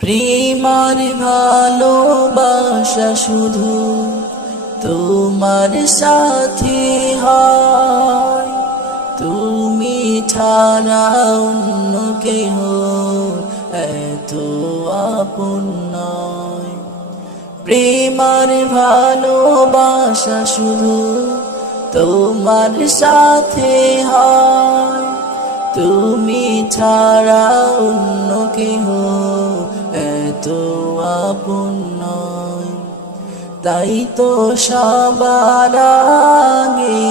প্রেমার ভালোবাসা শুধু তোমার সাথে হয়, তুমি ছাড়া অন্য কেহ এত আপন নয়। প্রেমার ভালোবাসা শুধু তোমার সাথে হয়, তুমি ছাড়া অন্য কেহ এত আপন নয়। তাই তো সবার আগে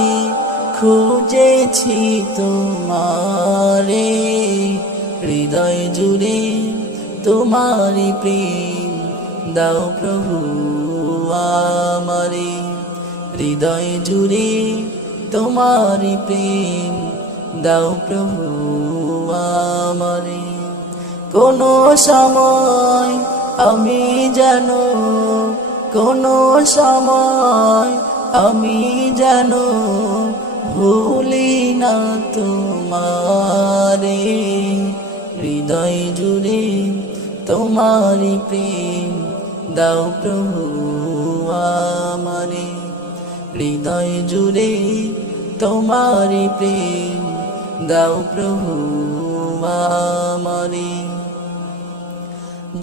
খুঁজেছি তোমারে, হৃদয় জুড়ে তোমারি প্রেম দাও প্রভু আমারে। হৃদয় জুড়ে তোমারি প্রেম দাও প্রভু আমারে। কোনো সময় আমি যেন, কোনো সময় আমি যেন ভুলি না তোমারে। হৃদয় জুড়ে তোমারি প্রেম দাও প্রভু আমারে। হৃদয় জুড়ে তোমারি প্রেম দাও প্রভু আমারে।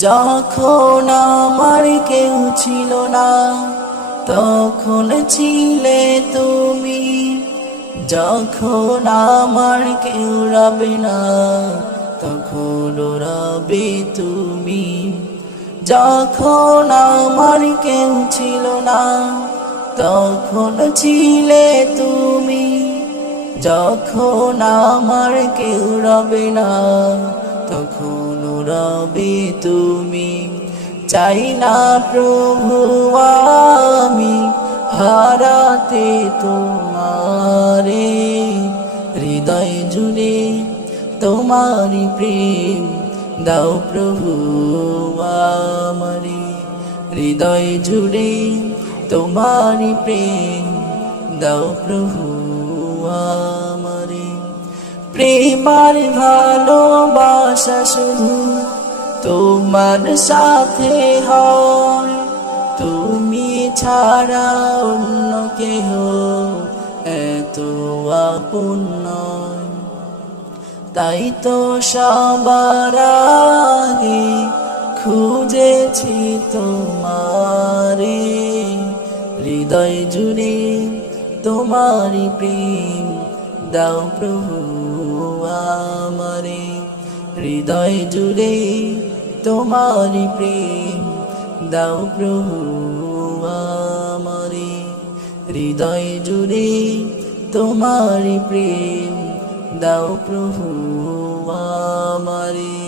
যখন আমার কেউ ছিল না তখন ছিলে তুমি, যখন আমার কেউ রবে না তখন রবে তুমি। যখন আমার কেউ ছিল না তখন ছিলে তুমি, যখন আমার কেউ রবে না তখন রবে তুমি। চাই না প্রভু আমি হারাতে তোমারে। হৃদয় জুড়ে তোমারি প্রেম দাও প্রভু আমারে। হৃদয় জুড়ে তোমারি প্রেম দাও প্রভু আমারে। প্রেমার ভালোবাসা শুধু তোমার সাথে হয়, তুমি ছাড়া অন্য কেহ এত আপন নয়। তাই তো সবার আগে খুঁজেছি তোমারে, হৃদয় জুড়ে তোমারি প্রেম দাও প্রভু আমারে। হৃদয় জুড়ে তোমারি প্রেম দাও প্রভু আমারে। হৃদয় জুড়ে তোমারি প্রেম দাও প্রভু আমারে।